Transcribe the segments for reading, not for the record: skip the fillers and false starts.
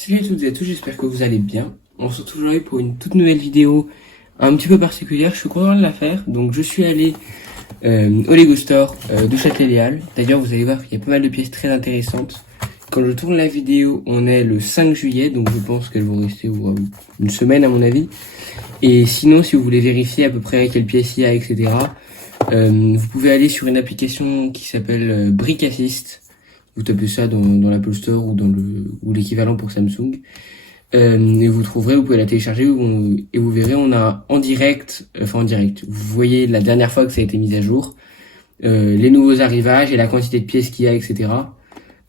Salut à toutes et à tous, j'espère que vous allez bien. On se retrouve aujourd'hui pour une toute nouvelle vidéo un petit peu particulière. Je suis content de la faire. Donc je suis allé au Lego Store de Châtelet-Léal. D'ailleurs vous allez voir qu'il y a pas mal de pièces très intéressantes. Quand je tourne la vidéo, on est le 5 juillet, donc je pense qu'elles vont rester une semaine à mon avis. Et sinon, si vous voulez vérifier à peu près quelles pièces il y a, etc., vous pouvez aller sur une application qui s'appelle Brick Assist. Vous tapez ça dans l'Apple Store ou l'équivalent pour Samsung. Et vous trouverez, vous pouvez la télécharger et vous verrez, on a en direct. Vous voyez la dernière fois que ça a été mis à jour, les nouveaux arrivages et la quantité de pièces qu'il y a, etc.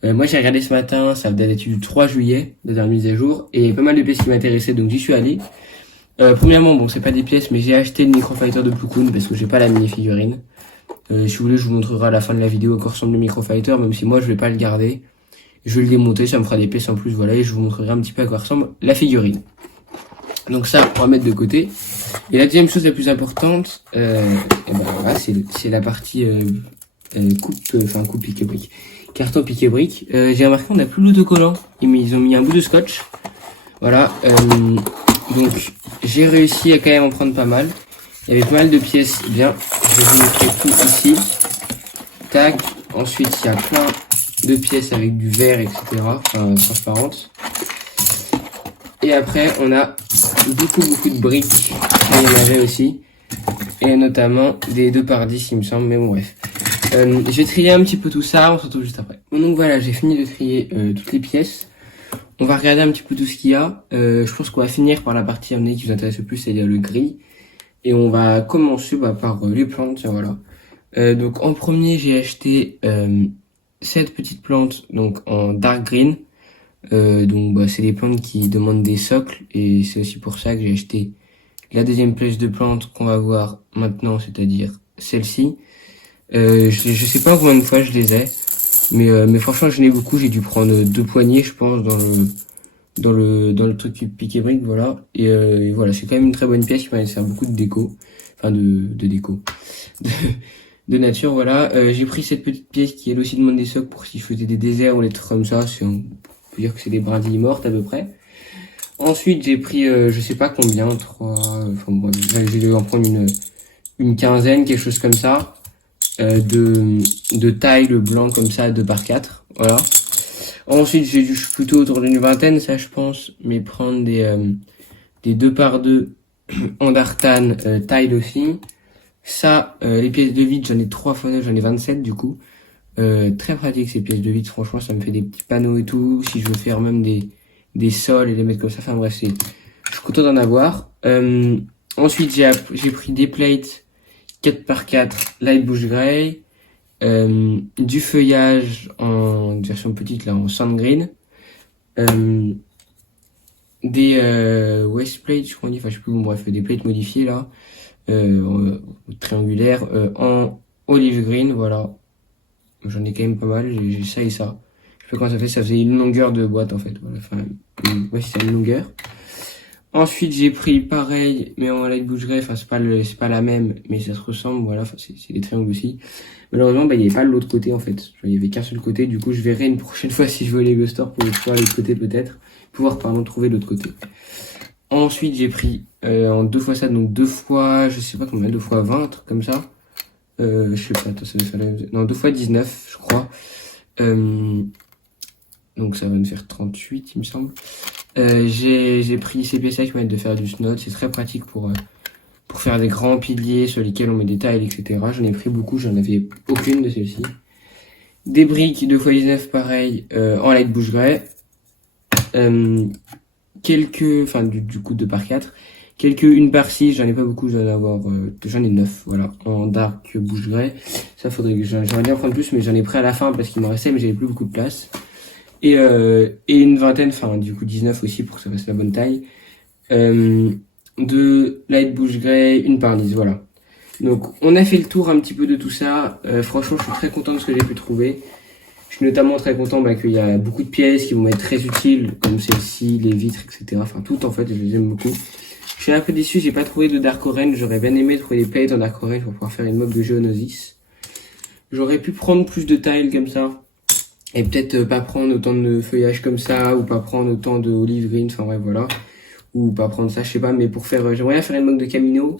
Moi j'ai regardé ce matin, ça date du 3 juillet, la dernière mise à jour, et pas mal de pièces qui m'intéressaient, donc j'y suis allé. Premièrement, bon c'est pas des pièces, mais j'ai acheté le Microfighter de Plo Koon parce que j'ai pas la mini-figurine. Si vous voulez, je vous montrerai à la fin de la vidéo à quoi ressemble le Microfighter, même si moi je vais pas le garder. Je vais le démonter, ça me fera des pièces en plus, voilà, et je vous montrerai un petit peu à quoi ressemble la figurine. Donc ça, on va mettre de côté. Et la deuxième chose la plus importante, voilà, c'est la partie coupe piqué-brique. Carton piqué-brique. J'ai remarqué qu'on n'a plus l'autocollant. Ils ont mis un bout de scotch. Voilà. Donc j'ai réussi à quand même en prendre pas mal. Il y avait pas mal de pièces. Bien, je vais vous montrer tout ici. Tac. Ensuite, il y a plein de pièces avec du verre, etc. Enfin, transparentes. Et après, on a beaucoup de briques. Il y en avait aussi. Et notamment des 2x10, il me semble. Mais bon, bref. Je vais trier un petit peu tout ça. On se retrouve juste après. Bon, donc voilà, j'ai fini de trier toutes les pièces. On va regarder un petit peu tout ce qu'il y a. Je pense qu'on va finir par la partie qui vous intéresse le plus, c'est-à-dire le gris. Et on va commencer par les plantes. Tiens, voilà. Donc en premier, j'ai acheté cette petite plante donc en dark green. C'est des plantes qui demandent des socles et c'est aussi pour ça que j'ai acheté la deuxième pièce de plante qu'on va voir maintenant, c'est-à-dire celle-ci. Je sais pas combien de fois je les ai, mais franchement je n'ai beaucoup. J'ai dû prendre 2 poignées, je pense, dans le truc piqué-brique, voilà. Et voilà, c'est quand même une très bonne pièce qui va faire beaucoup de déco, enfin de déco. De nature, voilà. J'ai pris cette petite pièce qui elle aussi demande des socles pour si je faisais des déserts ou des trucs comme ça. On peut dire que c'est des brindilles mortes à peu près. Ensuite j'ai pris je sais pas combien, 3, enfin bon, j'ai dû en prendre une quinzaine, quelque chose comme ça, de taille blanc comme ça, 2x4, voilà. Ensuite j'ai dû plutôt autour d'une vingtaine, ça je pense, mais prendre des 2x2 en dartane taille aussi. Ça, les pièces de vide, j'en ai 3 fois 9, j'en ai 27 du coup. Très pratique ces pièces de vide, franchement, ça me fait des petits panneaux et tout. Si je veux faire même des sols et les mettre comme ça, enfin bref, je suis content d'en avoir. Ensuite, j'ai pris des plates 4x4 light bush grey, du feuillage en version petite là, en sand green, des west plates, je crois, enfin je sais plus, bon bref, des plates modifiées là. Triangulaire en olive green, voilà. J'en ai quand même pas mal, j'ai ça et ça. Je sais pas comment ça faisait une longueur de boîte en fait, voilà. Enfin, ouais, c'est une longueur. Ensuite j'ai pris pareil mais en light bush grey, enfin c'est pas la même mais ça se ressemble, voilà. Enfin c'est des triangles aussi. Malheureusement il y avait pas l'autre côté en fait, il y avait qu'un seul côté, du coup je verrai une prochaine fois si je vais au Lego Store pour voir l'autre côté peut-être, pouvoir trouver l'autre côté. Ensuite, j'ai pris en 2 fois ça, donc 2 fois, je sais pas combien, 2 fois 20, un truc comme ça. Je sais pas, attends, ça doit faire non, 2 fois 19, je crois. Donc ça va me faire 38, il me semble. J'ai pris ces pièces qui permettent de faire du snod, c'est très pratique pour faire des grands piliers sur lesquels on met des tiles, etc. J'en ai pris beaucoup, j'en avais aucune de celles-ci. Des briques 2 fois 19, pareil, en light bush grey. Du coup 2x4, une par 6, j'en ai pas beaucoup, j'en ai 9, voilà, en dark bush grey. Ça faudrait que j'aimerais bien prendre plus, mais j'en ai pris à la fin parce qu'il m'en restait, mais j'avais plus beaucoup de place. Et une vingtaine, du coup 19 aussi pour que ça fasse la bonne taille. De light bush grey, une par 10, voilà. Donc on a fait le tour un petit peu de tout ça. Franchement je suis très content de ce que j'ai pu trouver. Je suis notamment très content qu'il y a beaucoup de pièces qui vont être très utiles, comme celle-ci, les vitres, etc. Enfin, tout en fait, je les aime beaucoup. Je suis un peu déçu, j'ai pas trouvé de Dark Orange. J'aurais bien aimé trouver des plates en Dark Orange pour pouvoir faire une mob de Geonosis. J'aurais pu prendre plus de tiles comme ça. Et peut-être pas prendre autant de feuillage comme ça, ou pas prendre autant de olive green, enfin bref, voilà. Ou pas prendre ça, je sais pas, mais pour faire, j'aimerais bien faire une mug de Camino.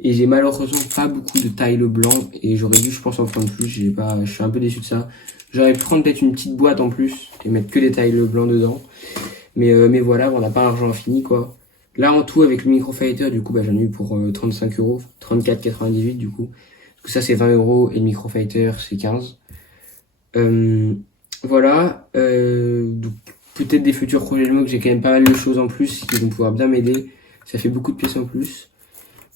Et j'ai malheureusement pas beaucoup de taille blanc, et j'aurais dû, je pense, en prendre plus, je suis un peu déçu de ça. J'aurais pu prendre peut-être une petite boîte en plus, et mettre que des tailles blancs dedans. Mais voilà, on n'a pas l'argent infini, quoi. Là, en tout, avec le microfighter, du coup, bah, j'en ai eu pour 35 euros, 34,98 du coup. Parce que ça, c'est 20 euros, et le microfighter, c'est 15. Voilà, donc peut-être des futurs projets de mug, j'ai quand même pas mal de choses en plus qui vont pouvoir bien m'aider. Ça fait beaucoup de pièces en plus.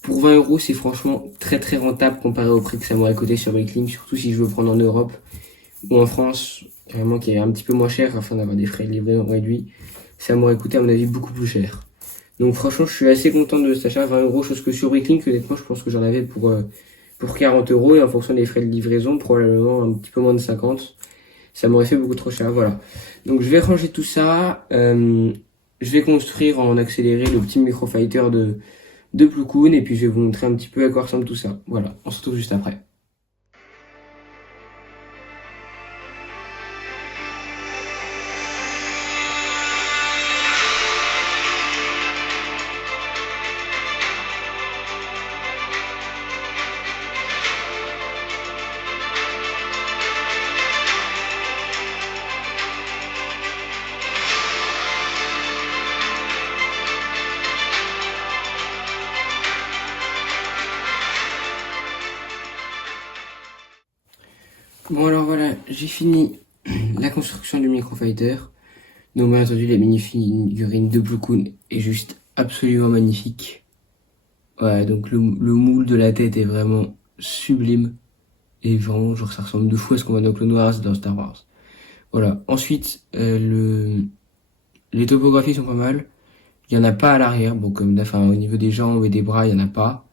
Pour 20 euros, c'est franchement très très rentable comparé au prix que ça m'aurait coûté sur Bricklink, surtout si je veux prendre en Europe ou en France, carrément qui est un petit peu moins cher afin d'avoir des frais de livraison réduits. Ça m'aurait coûté à mon avis beaucoup plus cher. Donc franchement, je suis assez content de cet achat, 20 euros, chose que sur Bricklink, honnêtement, je pense que j'en avais pour 40 euros et en fonction des frais de livraison, probablement un petit peu moins de 50. Ça m'aurait fait beaucoup trop cher, voilà. Donc je vais ranger tout ça, je vais construire en accéléré le petit microfighter de Plo Koon, et puis je vais vous montrer un petit peu à quoi ressemble tout ça. Voilà, on se retrouve juste après. Bon alors voilà, j'ai fini la construction du microfighter. Donc bien entendu, la mini-figurine de Plo Koon est juste absolument magnifique. Ouais, donc le moule de la tête est vraiment sublime. Et vraiment, genre ça ressemble de fou à ce qu'on voit dans Clone Wars, dans Star Wars. Voilà. Ensuite, les topographies sont pas mal. Il y en a pas à l'arrière. Bon, enfin, au niveau des jambes et des bras, il y en a pas.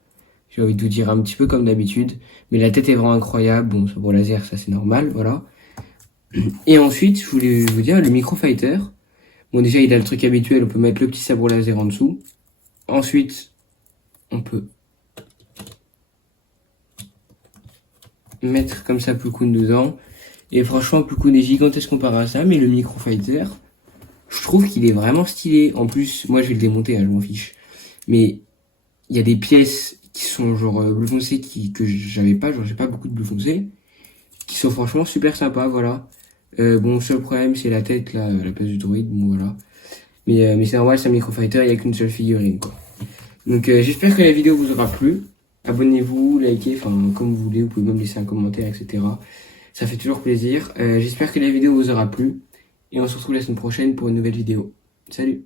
J'ai envie de vous dire un petit peu comme d'habitude. Mais la tête est vraiment incroyable. Bon, sabre laser, ça c'est normal, voilà. Et ensuite, je voulais vous dire, le microfighter. Bon, déjà, il a le truc habituel. On peut mettre le petit sabre laser en dessous. Ensuite, on peut mettre comme ça Plo Koon dedans. Et franchement, Plo Koon est gigantesque comparé à ça. Mais le microfighter, je trouve qu'il est vraiment stylé. En plus, moi, je vais le démonter, hein, je m'en fiche. Mais il y a des pièces qui sont genre bleu foncé que j'avais pas, genre j'ai pas beaucoup de bleu foncé, qui sont franchement super sympas, voilà. Bon, seul problème c'est la tête là, à la place du droïde, bon voilà. Mais c'est normal, c'est un microfighter, il y a qu'une seule figurine quoi. Donc j'espère que la vidéo vous aura plu. Abonnez-vous, likez, enfin comme vous voulez, vous pouvez même laisser un commentaire, etc. Ça fait toujours plaisir. J'espère que la vidéo vous aura plu. Et on se retrouve la semaine prochaine pour une nouvelle vidéo. Salut!